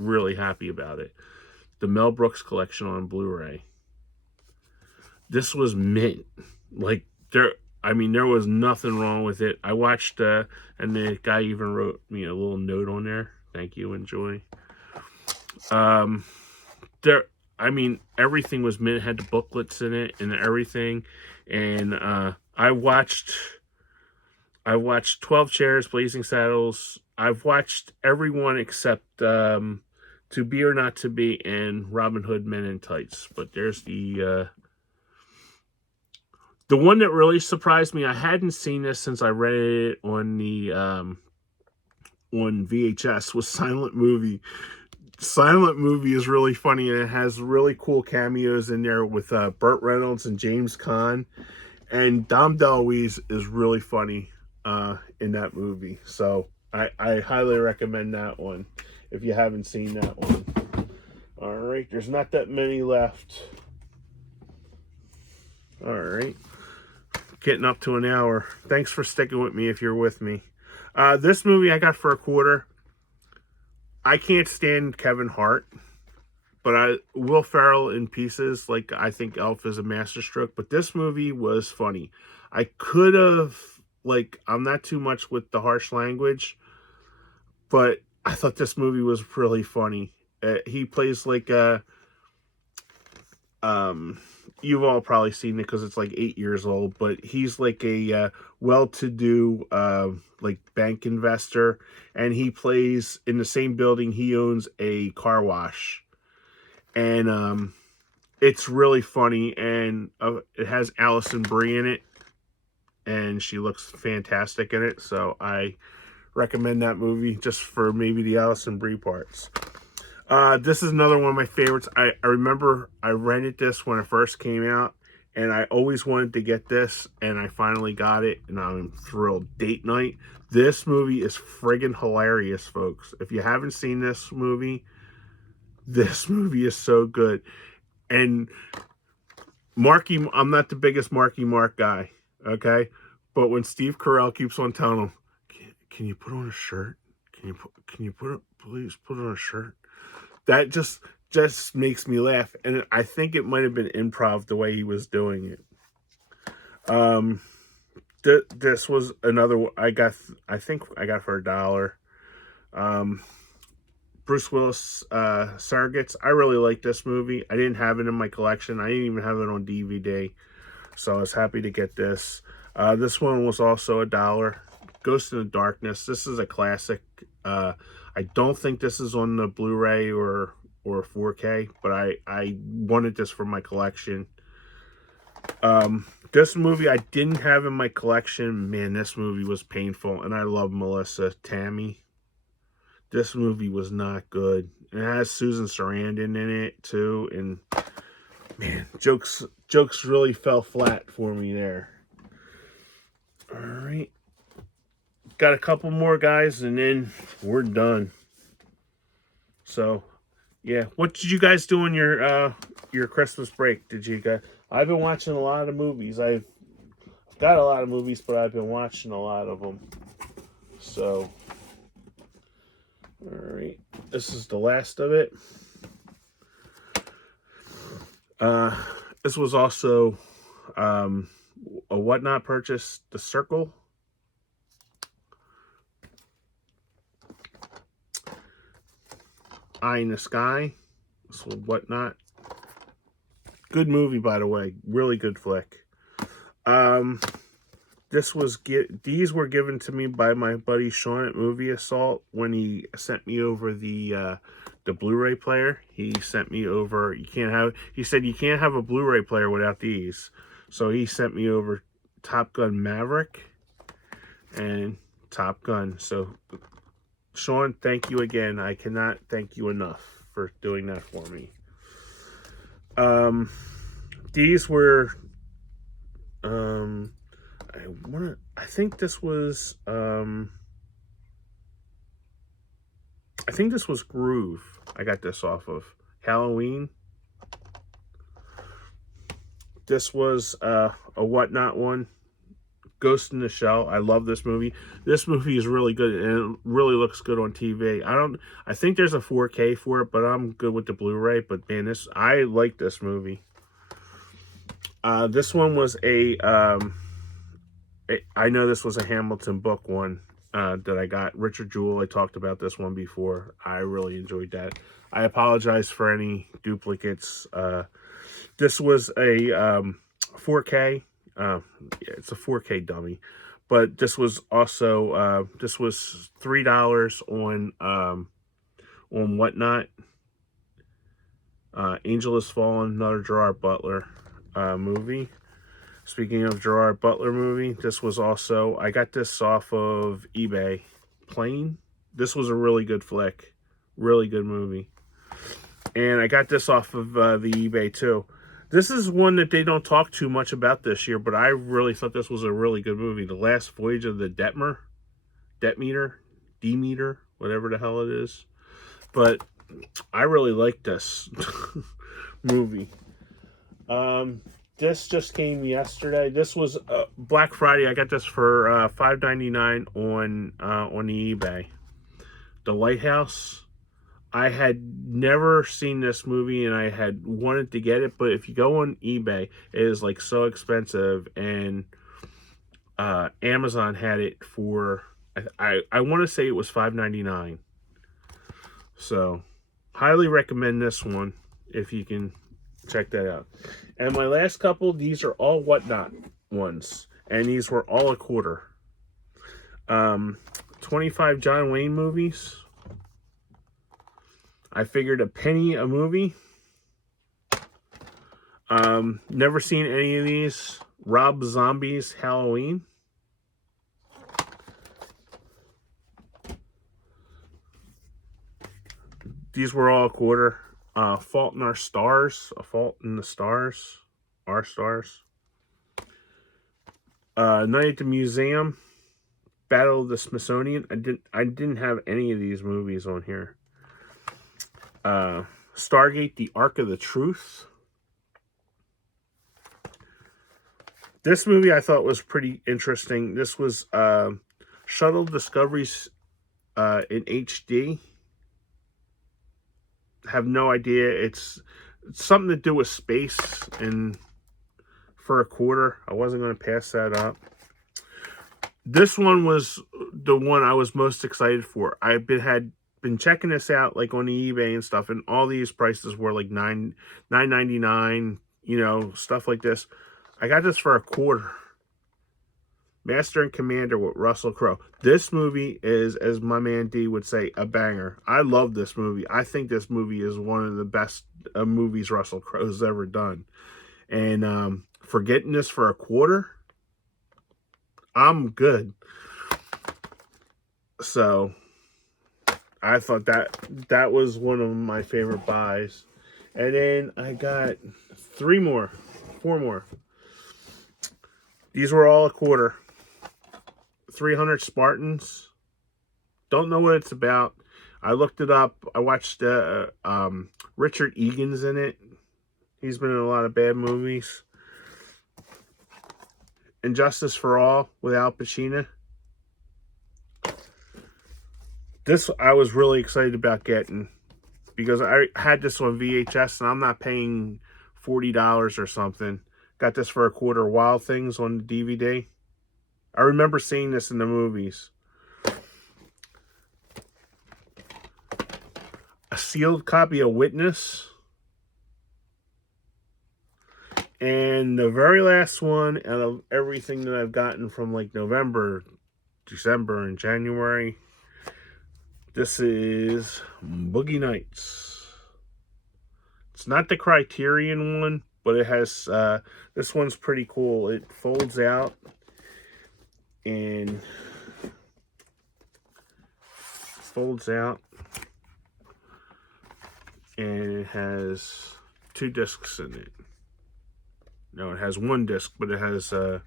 really happy about it. The Mel Brooks collection on Blu-ray. This was mint. Like there was nothing wrong with it. I watched and the guy even wrote me a little note on there. Thank you, enjoy. Everything was mint. It had the booklets in it and everything. And I watched 12 Chairs, Blazing Saddles. I've watched everyone except To Be or Not to Be and Robin Hood Men in Tights. But there's the one that really surprised me. I hadn't seen this since I read it on the on VHS, was Silent Movie. Silent Movie is really funny, and it has really cool cameos in there with Burt Reynolds and James Caan. And Dom DeLuise is really funny in that movie. So I highly recommend that one if you haven't seen that one. All right, there's not that many left. All right, getting up to an hour. Thanks for sticking with me if you're with me. This movie I got for $0.25. I can't stand Kevin Hart, but Will Ferrell in pieces. Like, I think Elf is a masterstroke, but this movie was funny. I could have, I'm not too much with the harsh language, but I thought this movie was really funny. He plays like you've all probably seen it because it's like 8 years old, but he's like a well-to-do bank investor, and he plays in the same building. He owns a car wash, and it's really funny, and it has Alison Brie in it, and she looks fantastic in it, so I recommend that movie just for maybe the Alison Brie parts. This is another one of my favorites. I remember I rented this when it first came out, and I always wanted to get this, and I finally got it, and I'm thrilled. Date Night. This movie is friggin' hilarious, folks. If you haven't seen this movie is so good. And Marky, I'm not the biggest Marky Mark guy, okay? But when Steve Carell keeps on telling him, can you put on a shirt? Can you please put on a shirt? That just makes me laugh. And I think it might have been improv the way he was doing it. This was another one I think I got for $1. Bruce Willis, Surrogates. I really like this movie. I didn't have it in my collection. I didn't even have it on DVD. So I was happy to get this. This one was also $1. Ghost in the Darkness. This is a classic. I don't think this is on the Blu-ray or 4K, but I wanted this for my collection. This movie I didn't have in my collection. Man, this movie was painful, and I love Melissa Tammy. This movie was not good. It has Susan Sarandon in it too, and man, jokes really fell flat for me there. All right, got a couple more, guys, and then we're done. So, yeah, what did you guys do on your Christmas break? Did you guys? I've been watching a lot of movies. I've got a lot of movies, but I've been watching a lot of them. So, all right, this is the last of it. This was also a Whatnot purchase, The Circle. Eye in the Sky. This was Whatnot. Good movie, by the way. Really good flick. These were given to me by my buddy Sean at Movie Assault when he sent me over the Blu-ray player. He sent me over. He said you can't have a Blu-ray player without these. So he sent me over Top Gun Maverick and Top Gun. So Sean, thank you again. I cannot thank you enough for doing that for me. These were, I think this was Groove. I got this off of Halloween. This was a Whatnot one. Ghost in the Shell. I love this movie. This movie is really good, and it really looks good on TV. I think there's a 4K for it, but I'm good with the Blu-ray. But man, I like this movie. This one was I know this was a Hamilton book one that I got. Richard Jewell, I talked about this one before. I really enjoyed that. I apologize for any duplicates. This was a 4K. It's a 4K dummy, but this was also this was $3 on Whatnot. Angel Has Fallen, another Gerard Butler movie. Speaking of Gerard Butler movie, this was also, I got this off of eBay. Plane. This was a really good flick, really good movie, and I got this off of the eBay too. This is one that they don't talk too much about this year, but I really thought this was a really good movie. The Last Voyage of the Demeter, whatever the hell it is. But I really like this movie. This just came yesterday. This was Black Friday. I got this for $5.99 on the eBay. The Lighthouse. I had never seen this movie, and I had wanted to get it, but if you go on eBay, it is like so expensive, and Amazon had it for, I want to say it was $5.99. So, highly recommend this one if you can check that out. And my last couple, these are all Whatnot ones, and these were all $0.25. 25 John Wayne movies. I figured a penny a movie. Never seen any of these. Rob Zombie's Halloween. These were all a quarter. Fault in Our Stars. A Fault in the Stars. Our Stars. Night at the Museum. Battle of the Smithsonian. I didn't have any of these movies on here. Stargate, The Ark of the Truth. This movie I thought was pretty interesting. This was Shuttle Discoveries in HD. Have no idea. It's something to do with space, and for a quarter, I wasn't going to pass that up. This one was the one I was most excited for. I've been checking this out like on the eBay and stuff, and all these prices were like $9.99, you know, stuff like this. I got this for a quarter. Master and Commander with Russell Crowe. This movie is, as my man D would say, a banger. I love this movie. I think this movie is one of the best movies Russell Crowe's ever done. And for getting this for a quarter, I'm good. So I thought that was one of my favorite buys. And then I got four more. These were all a quarter. 300 Spartans. Don't know what it's about. I looked it up. I watched Richard Egan's in it. He's been in a lot of bad movies. And Justice for All with Al Pacino. This I was really excited about getting because I had this on VHS and I'm not paying $40 or something. Got this for a quarter. Wild Things on the DVD. I remember seeing this in the movies. A sealed copy of Witness. And the very last one out of everything that I've gotten from like November, December, and January. This is Boogie Nights. It's not the Criterion one, but it has, this one's pretty cool. It folds out and it has 2 discs in it. No, it has 1 disc, but it has oh,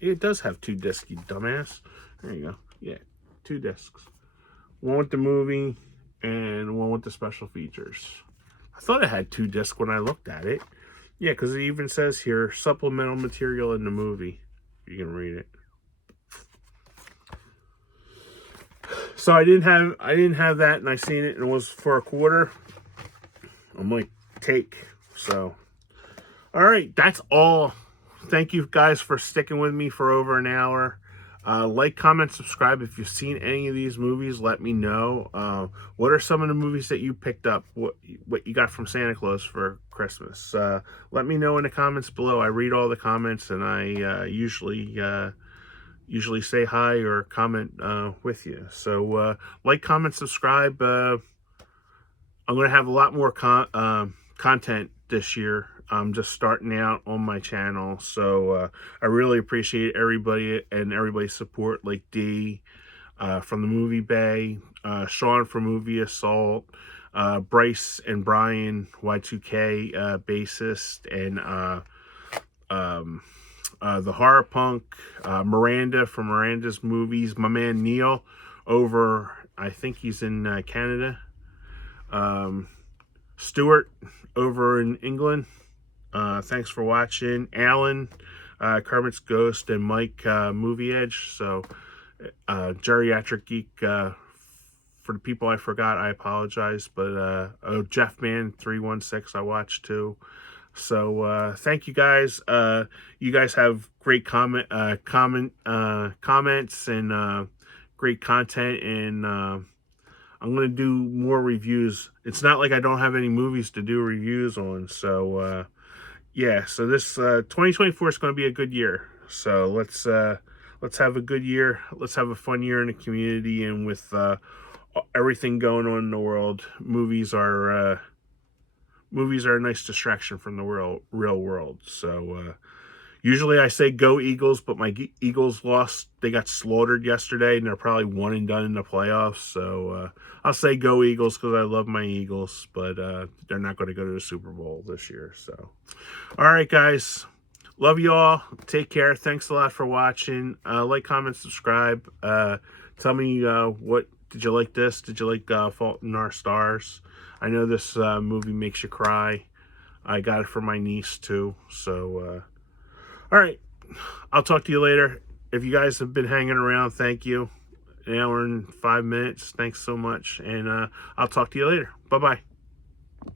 it does have 2 discs, you dumbass. There you go. Yeah, 2 discs. One with the movie and one with the special features. I thought it had 2 discs when I looked at it. Yeah, because it even says here, supplemental material in the movie. You can read it. So I didn't have that, and I seen it, and it was for a quarter. I'm like, take. So, all right, that's all. Thank you guys for sticking with me for over an hour. Like, comment, subscribe. If you've seen any of these movies, let me know. What are some of the movies that you picked up? What you got from Santa Claus for Christmas? Let me know in the comments below. I read all the comments, and I usually say hi or comment with you. So like, comment, subscribe. I'm going to have a lot more content this year. I'm just starting out on my channel, so I really appreciate everybody and everybody's support, like D from the Movie Bay, Sean from Movie Assault, Bryce and Brian, Y2K bassist, and the Horror Punk, Miranda from Miranda's Movies, my man Neil over, I think he's in Canada, Stuart over in England. Thanks for watching. Alan, Kermit's Ghost, and Mike, Movie Edge. So, Geriatric Geek, for the people I forgot, I apologize. But, Jeff Man 316 I watched too. So, thank you guys. You guys have great comments and great content, and I'm going to do more reviews. It's not like I don't have any movies to do reviews on. So, yeah, so this 2024 is going to be a good year. So let's have a good year. Let's have a fun year in the community, and with everything going on in the world, movies are a nice distraction from the real world. So Usually I say go Eagles, but my Eagles lost. They got slaughtered yesterday, and they're probably one and done in the playoffs. So I'll say go Eagles because I love my Eagles, but they're not going to go to the Super Bowl this year. So, all right, guys. Love you all. Take care. Thanks a lot for watching. Like, comment, subscribe. Tell me what did you like this? Did you like Fault in Our Stars? I know this movie makes you cry. I got it for my niece too. So, all right. I'll talk to you later. If you guys have been hanging around, thank you. An hour and 5 minutes. Thanks so much. And I'll talk to you later. Bye-bye.